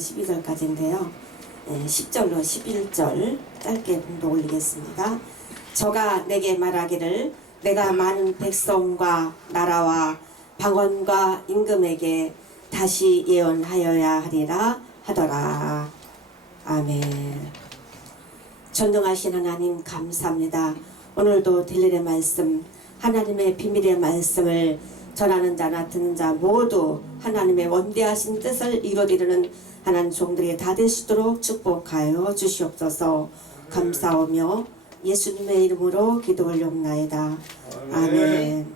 12절까지인데요. 10절로 11절 짧게 분도 올리겠습니다. 저가 내게 말하기를 내가 많은 백성과 나라와 방언과 임금에게 다시 예언하여야 하리라 하더라. 아멘. 전능하신 하나님 감사합니다. 오늘도 들리는 말씀 하나님의 비밀의 말씀을 전하는 자나 듣는 자 모두 하나님의 원대하신 뜻을 이루리는 하나님 종들이 다 되시도록 축복하여 주시옵소서 감사하며 예수님의 이름으로 기도 올려옵나이다. 아멘.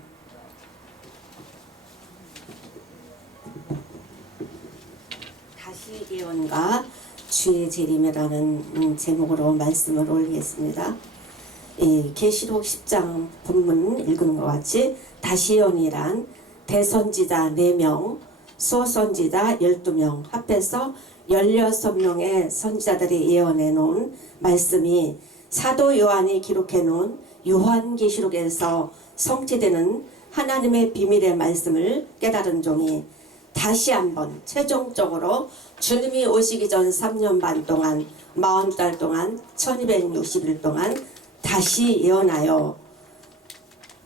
다시 예언과 주의 재림이라는 음, 제목으로 말씀을 올리겠습니다. 이 계시록 10장 본문 읽은 것 같이 다시 예언이란 대선지자 4명, 소선지자 12명 합해서 16명의 선지자들이 예언해 놓은 말씀이 사도 요한이 기록해 놓은 요한계시록에서 성취되는 하나님의 비밀의 말씀을 깨달은 종이 다시 한번 최종적으로 주님이 오시기 전 3년 반 동안 40달 동안 1260일 동안 다시 예언하여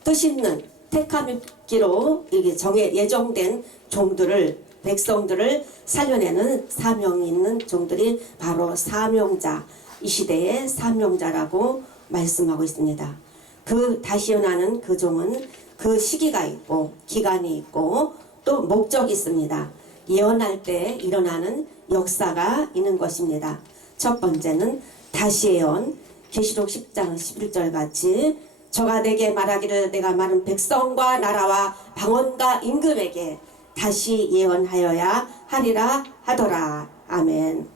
뜻 있는 택함기로 이게 정해 예정된 종들을 백성들을 살려내는 사명이 있는 종들이 바로 사명자 이 시대의 사명자라고 말씀하고 있습니다. 그 다시 예언하는 그 종은 그 시기가 있고 기간이 있고 또 목적이 있습니다. 예언할 때 일어나는 역사가 있는 것입니다. 첫 번째는 다시 예언 계시록 10장 11절 같이 저가 내게 말하기를 내가 많은 백성과 나라와 방언과 임금에게 다시 예언하여야 하리라 하더라. 아멘.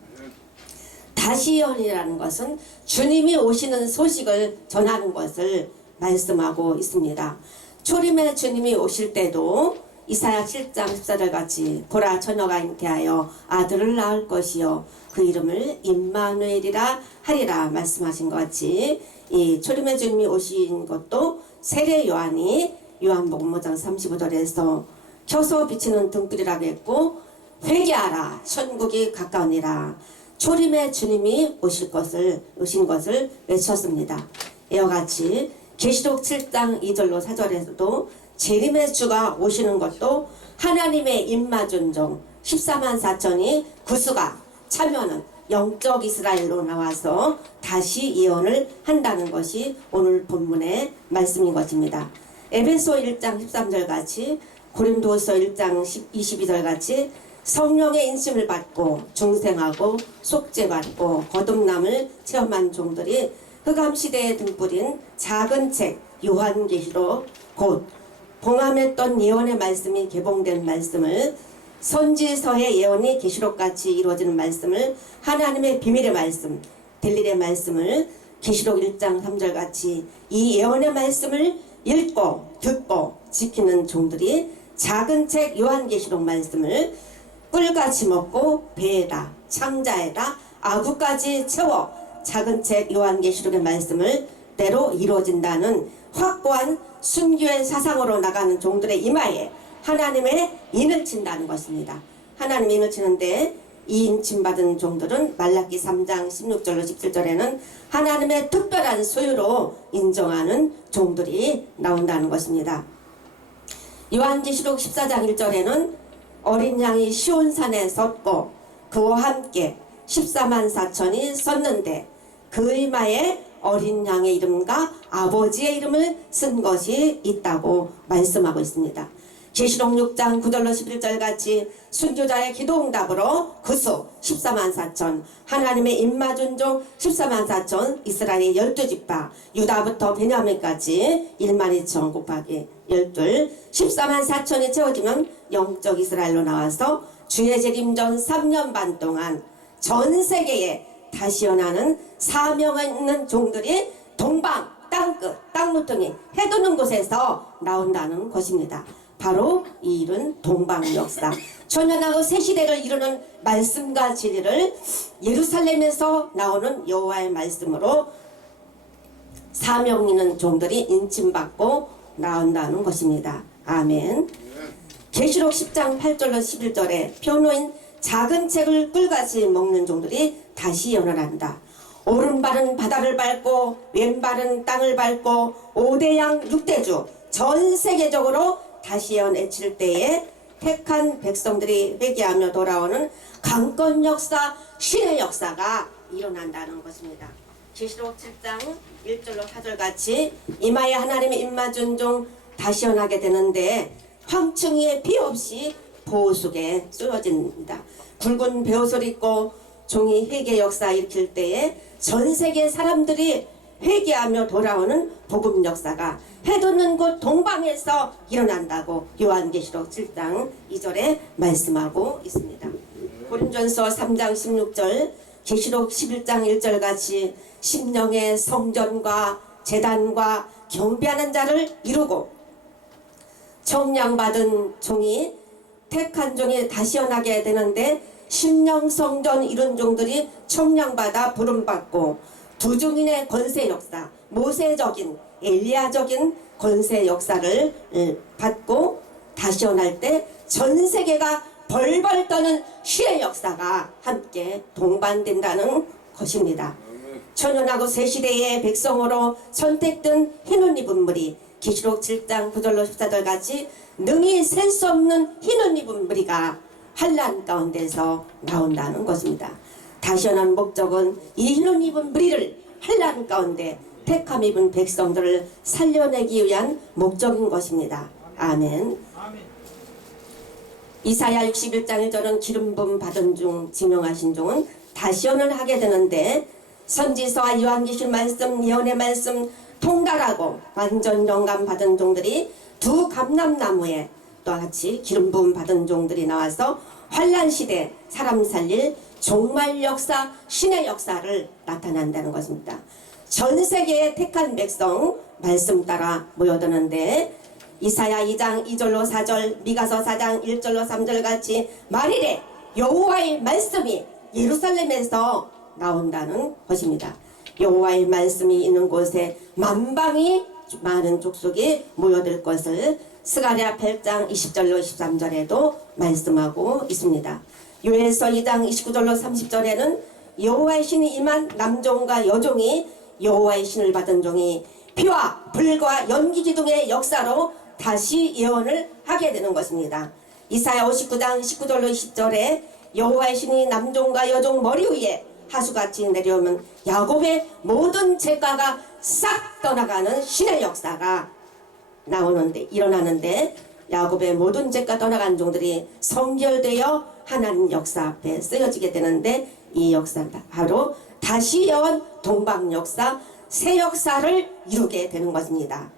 다시 예언이라는 것은 주님이 오시는 소식을 전하는 것을 말씀하고 있습니다. 초림의 주님이 오실 때도 이사야 7장 14절 같이 보라 처녀가 잉태하여 아들을 낳을 것이요 그 이름을 임마누엘이라 하리라 말씀하신 것 같이 이 초림의 주님이 오신 것도 세례 요한이 요한복음 5장 35절에서 켜서 비치는 등불이라고 했고 회개하라 천국이 가까우니라 초림의 주님이 오실 것을 오신 것을 외쳤습니다. 이와 같이 계시록 7장 2절로 4절에서도 재림의 주가 오시는 것도 하나님의 임마존종 14만 4천이 구수가 참여는 영적 이스라엘로 나와서 다시 예언을 한다는 것이 오늘 본문의 말씀인 것입니다. 에베소 1장 13절 같이 고린도서 1장 22절 같이 성령의 인심을 받고 중생하고 속죄받고 거듭남을 체험한 종들이 흑암 시대의 등불인 작은 책 요한계시록 곧 봉함했던 예언의 말씀이 개봉된 말씀을 선지서의 예언이 계시록같이 이루어지는 말씀을 하나님의 비밀의 말씀 델릴의 말씀을 계시록 1장 3절 같이 이 예언의 말씀을 읽고 듣고 지키는 종들이 작은 책 요한계시록 말씀을 꿀같이 먹고 배에다 창자에다 아구까지 채워 작은 책 요한계시록의 말씀을 때로 이루어진다는 확고한 순교의 사상으로 나가는 종들의 이마에 하나님의 인을 친다는 것입니다. 하나님의 인을 치는데 이 인 침 받은 종들은 말라기 3장 16절로 17절에는 하나님의 특별한 소유로 인정하는 종들이 나온다는 것입니다. 요한계시록 14장 1절에는 어린 양이 시온산에 섰고 그와 함께 14만 4천이 섰는데 그 이마에 어린 양의 이름과 아버지의 이름을 쓴 것이 있다고 말씀하고 있습니다. 계시록 6장 9절로 11절 같이 순교자의 기도 응답으로 구수 14만 4천 하나님의 입마준종 14만 4천 이스라엘 12지파 유다부터 베냐민까지 1만 2천 곱하기 12 14만 4천이 채워지면 영적 이스라엘로 나와서 주의 재림 전 3년 반 동안 전 세계에 다시 연하는 사명 있는 종들이 동방 땅끝 땅무통이 해도는 곳에서 나온다는 것입니다. 바로 이 일은 동방 역사 천연하고 새 시대를 이루는 말씀과 진리를 예루살렘에서 나오는 여호와의 말씀으로 사명 있는 종들이 인침받고 나온다는 것입니다. 아멘. 계시록 10장 8절로 11절에 표노인 작은 책을 꿀같이 먹는 종들이 다시 연언한다. 오른발은 바다를 밟고 왼발은 땅을 밟고 오대양 육대주 전 세계적으로 다시 연애칠 때에 택한 백성들이 회개하며 돌아오는 강권 역사, 신의 역사가 일어난다는 것입니다. 계시록 7장 1절로 4절 같이 이마에 하나님의 입맞은 종 다시 연하게 되는데 황충이의 피 없이 보호 속에 쏘여진다. 굵은 배옷을 입고 종이 회개 역사 일으킬 때에 전 세계 사람들이 회개하며 돌아오는 복음 역사가 해돋는 곳 동방에서 일어난다고 요한계시록 7장 2절에 말씀하고 있습니다. 고린전서 3장 16절 계시록 11장 1절 같이 심령의 성전과 재단과 경배하는 자를 이루고 청량받은 종이 택한 종이 다시 연하게 되는데 심령 성전 이룬 종들이 청량받아 부름받고 두 종인의 권세 역사 모세적인 엘리야적인 권세 역사를 예, 받고 다시 연할 때전 세계가 벌벌 떠는 시의 역사가 함께 동반된다는 것입니다. 천연하고 새 시대의 백성으로 선택된 흰옷 입은 무리 계시록 7장 9절로 14절 같이 능히 셀 수 없는 흰옷 입은 무리가 환란 가운데서 나온다는 것입니다. 다시 연한 목적은 이 흰옷 입은 무리를 환란 가운데 택함 입은 백성들을 살려내기 위한 목적인 것입니다. 아멘. 이사야 61장 1절은 기름 부음 받은 중 지명하신 종은 다시 연을 하게 되는데 선지서와 요한계시록 말씀 예언의 말씀 통달하고 완전 영감 받은 종들이 두 감람나무에 또 같이 기름 부음 받은 종들이 나와서 환란 시대 사람 살릴 종말 역사 신의 역사를 나타난다는 것입니다. 전 세계의 택한 백성 말씀 따라 모여드는데 이사야 2장 2절로 4절, 미가서 4장 1절로 3절 같이 말일에 여호와의 말씀이 예루살렘에서 나온다는 것입니다. 여호와의 말씀이 있는 곳에 만방이 많은 족속이 모여들 것을 스가랴 8장 20절로 23절에도 말씀하고 있습니다. 요엘서 2장 29절로 30절에는 여호와의 신이 임한 남종과 여종이 여호와의 신을 받은 종이 피와 불과 연기 기둥의 역사로 다시 예언을 하게 되는 것입니다. 이사야 59장 19절로 20절에 여호와의 신이 남종과 여종 머리 위에 하수같이 내려오면 야곱의 모든 죄가가 싹 떠나가는 신의 역사가 나오는데 일어나는데 야곱의 모든 죄가 떠나간 종들이 성결되어 하나님 역사 앞에 쓰여지게 되는데 이 역사 바로 다시 예언 동방 역사 새 역사를 이루게 되는 것입니다.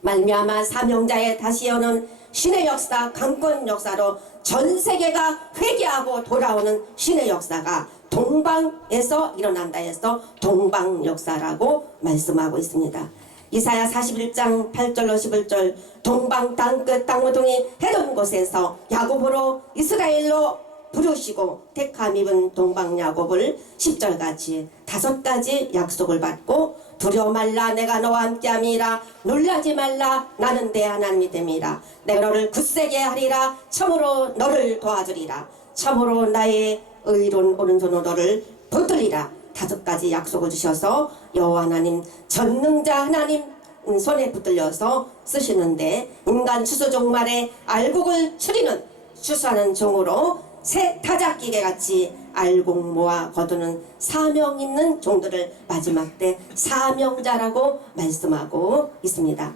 말미암아 사명자의 다시 여는 신의 역사 강권 역사로 전 세계가 회개하고 돌아오는 신의 역사가 동방에서 일어난다 해서 동방 역사라고 말씀하고 있습니다. 이사야 41장 8절로 11절 동방 땅끝 땅모퉁이 해던 곳에서 야곱으로 이스라엘로 부르시고 택함 입은 동방 야곱을 10절 같이 다섯 가지 약속을 받고 두려워 말라 내가 너와 함께함이라 놀라지 말라 나는 내 하나님이 됨이라 내가 너를 굳세게 하리라 참으로 너를 도와주리라 참으로 나의 의로운 오른손으로 너를 붙들리라 다섯 가지 약속을 주셔서 여호와 하나님 전능자 하나님 손에 붙들려서 쓰시는데 인간 추수 종말에 알곡을 추리는 추수하는 종으로 새 타작기계 같이 알곡 모아 거두는 사명 있는 종들을 마지막 때 사명자라고 말씀하고 있습니다.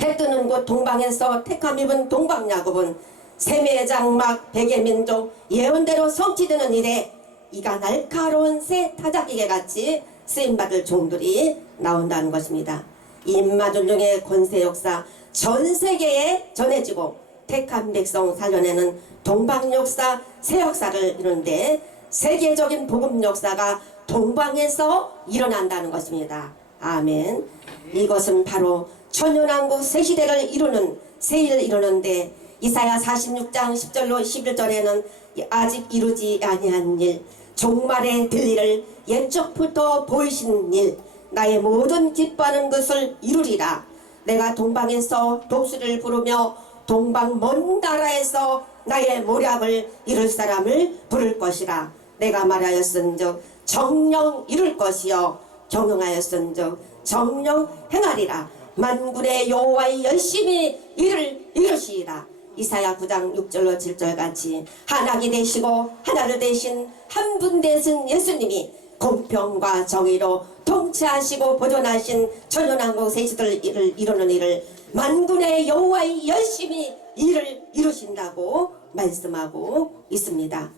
해 뜨는 곳 동방에서 택함 입은 동방 야곱은 세계 장막 백의 민족 예언대로 성취되는 일에 이가 날카로운 새 타작기계 같이 쓰임받을 종들이 나온다는 것입니다. 임마존종의 권세 역사 전 세계에 전해지고 택한 백성 살려내는 동방 역사 새 역사를 이루는데 세계적인 복음 역사가 동방에서 일어난다는 것입니다. 아멘. 이것은 바로 천연왕국 새 시대를 이루는 새일을 이루는데 이사야 46장 10절로 11절에는 아직 이루지 아니한 일 종말에 들 일을 옛적부터 보이신 일 나의 모든 기뻐하는 것을 이루리라. 내가 동방에서 독수리를 부르며 동방 먼 나라에서 나의 모략을 이룰 사람을 부를 것이라. 내가 말하였은즉 정령 이룰 것이요. 경영하였은즉 정령 행하리라. 만군의 여호와의 열심히 이를 이루시리라 이사야 9장 6절로 7절 같이 하나님 되시고 하나를 대신 한 분 되신 예수님이 공평과 정의로 통치하시고 보존하신 천연왕국 세시들 일을 이루는 일을 만군의 여호와의 열심히 일을 이루신다고 말씀하고 있습니다.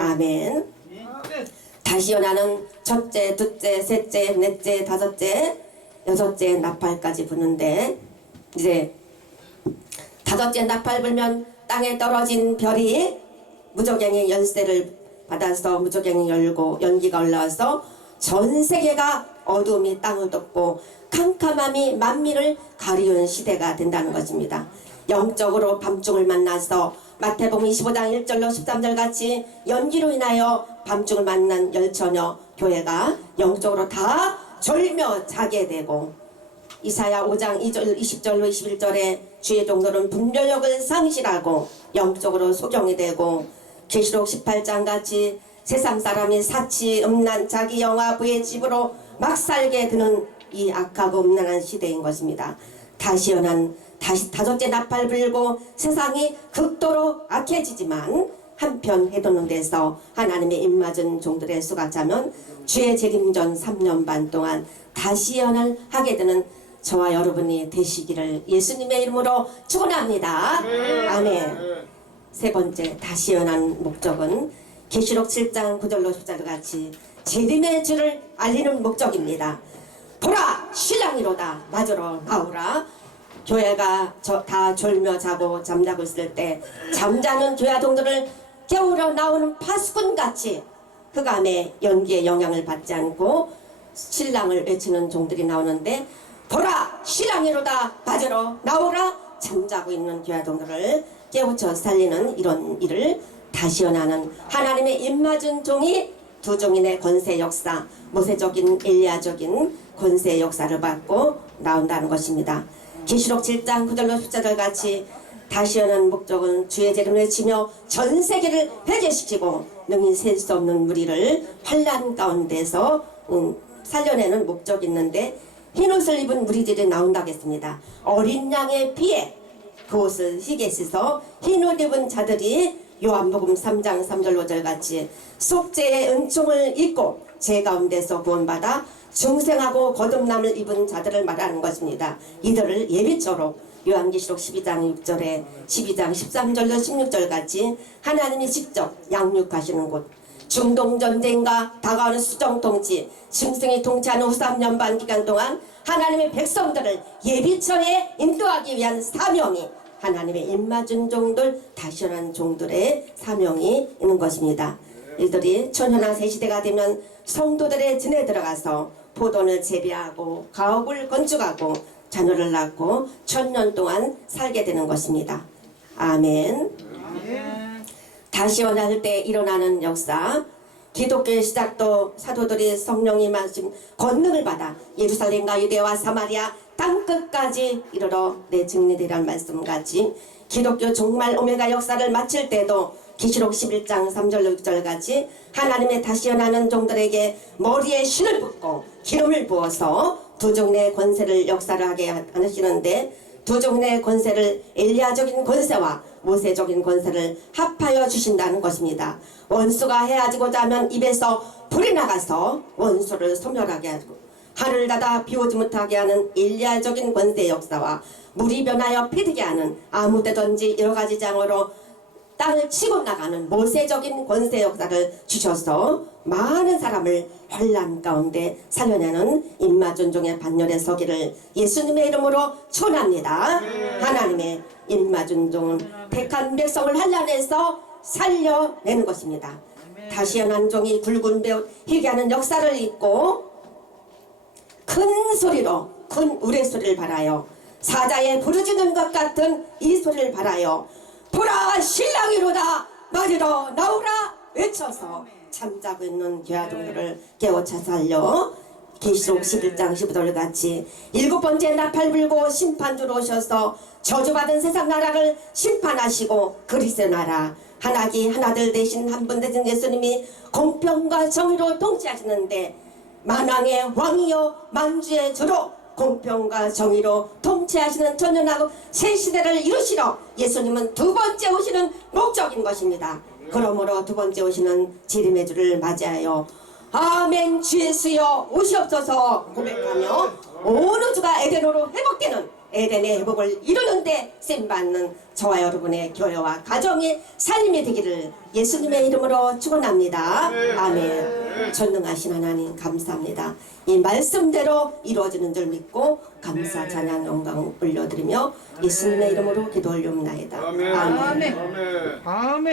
아멘. 다시 연하는 첫째, 둘째, 셋째, 넷째, 다섯째, 여섯째 나팔까지 부는데 이제 다섯째 나팔 불면 땅에 떨어진 별이 무조갱의 열쇠를 받아서 무조갱이 열고 연기가 올라와서 전 세계가 어둠이 땅을 덮고 캄캄함이 만민을 가리운 시대가 된다는 것입니다. 영적으로 밤중을 만나서 마태복음 25장 1절로 13절 같이 연기로 인하여 밤중을 만난 열처녀 교회가 영적으로 다 졸며 자게 되고 이사야 5장 2절 20절로 21절에 주의 종들은 분별력을 상실하고 영적으로 소경이 되고 계시록 18장 같이 세상 사람이 사치 음란 자기 영화 부의 집으로 막 살게 되는 이 악하고 음란한 시대인 것입니다. 다시 연한 다시 다섯째 나팔 불고 세상이 극도로 악해지지만 한편 해도는 데서 하나님의 입맞은 종들의 수가 차면 주의 재림전 3년 반 동안 다시 연을 하게 되는 저와 여러분이 되시기를 예수님의 이름으로 축원합니다. 아멘. 세 번째 다시 연한 목적은 계시록 7장 9절로 10절 같이 재림의 주를 알리는 목적입니다. 보라 신랑이로다 맞으러 나오라 교회가 저, 다 졸며 자고 잠자고 있을 때 잠자는 교회 아동들을 깨우러 나오는 파수꾼 같이 흑암의 연기의 영향을 받지 않고 신랑을 외치는 종들이 나오는데 보라 신랑이로다 맞으러 나오라 잠자고 있는 교회 아동들을 깨우쳐 살리는 이런 일을 다시 연하는 하나님의 입맞은 종이 두 종인의 권세 역사, 모세적인 엘리야적인 권세 역사를 받고 나온다는 것입니다. 계시록 7장 9절로 10절 같이 다시 여는 목적은 주의 재림을 외치며 전 세계를 회개시키고 능히 셀 수 없는 무리를 환란 가운데서 음, 살려내는 목적이 있는데 흰옷을 입은 무리들이 나온다고 했습니다. 어린 양의 피에 그 옷을 희게 씻어 흰옷 입은 자들이 요한복음 3장 3절 5절 같이 속죄의 은총을 입고 제 가운데서 구원받아 중생하고 거듭남을 입은 자들을 말하는 것입니다. 이들을 예비처로 요한계시록 12장 6절에 12장 13절로 16절 같이 하나님이 직접 양육하시는 곳 중동 전쟁과 다가오는 수정 통치, 짐승이 통치하는 후 3년 반 기간 동안 하나님의 백성들을 예비처에 인도하기 위한 사명이 하나님의 입맞은 종들, 다시연한 종들의 사명이 있는 것입니다. 이들이 천연한 새 시대가 되면 성도들의 진에 들어가서 포도를 재배하고 가옥을 건축하고 자녀를 낳고 천년 동안 살게 되는 것입니다. 아멘. 다시 원할 때 일어나는 역사 기독교의 시작도 사도들이 성령이 마신 권능을 받아 예루살렘과 유대와 사마리아 땅끝까지 이르러 내 증리되란 말씀같이 기독교 종말 오메가 역사를 마칠 때도 기시록 11장 3절 6절 같이 하나님의 다시 연하는 종들에게 머리에 신을 붓고 기름을 부어서 두 종의 권세를 역사를 하게 하시는데 두 종의 권세를 엘리야적인 권세와 모세적인 권세를 합하여 주신다는 것입니다. 원수가 헤어지고자 하면 입에서 불이 나가서 원수를 소멸하게 하고 하늘을 닫아 비오지 못하게 하는 일리아적인 권세 역사와 물이 변하여 피드게 하는 아무데든지 여러 가지 장으로 땅을 치고 나가는 모세적인 권세 역사를 주셔서 많은 사람을 환란 가운데 살려내는 인마존종의 반열에 서기를 예수님의 이름으로 축원합니다. 하나님의 인마존종은 택한 백성을 환란에서 살려내는 것입니다. 다시 연한 종이 굵은 배옷 희귀하는 역사를 잊고 큰 소리로 큰 우레소리를 발하여 사자의 부르짖는 것 같은 이 소리를 발하여 보라 신랑이로다 맞으러 나오라 외쳐서 잠자고 있는 교아동들을 깨우쳐 살려. 계시록 11장 15절 같이 일곱 번째 나팔 불고 심판주로 오셔서 저주받은 세상 나라를 심판하시고 그리스의 나라. 하나기 하나들 대신 한분 되신 예수님이 공평과 정의로 통치하시는데 만왕의 왕이요 만주의 주로 공평과 정의로 통치하시는 전연하고 새 시대를 이루시러 예수님은 두 번째 오시는 목적인 것입니다. 그러므로 두 번째 오시는 지림의 주를 맞이하여 아멘 주 예수여 오시옵소서 고백하며 온 우주가 에덴으로 회복되는 에덴의 회복을 이루는데 쓰임받는 저와 여러분의 교회와 가정의 삶이 되기를 예수님의 이름으로 축원합니다. 아멘. 전능하신 하나님 감사합니다. 이 말씀대로 이루어지는 줄 믿고 감사 찬양 영광 올려드리며 예수님의 이름으로 기도 올려옵나이다. 아멘. 아멘.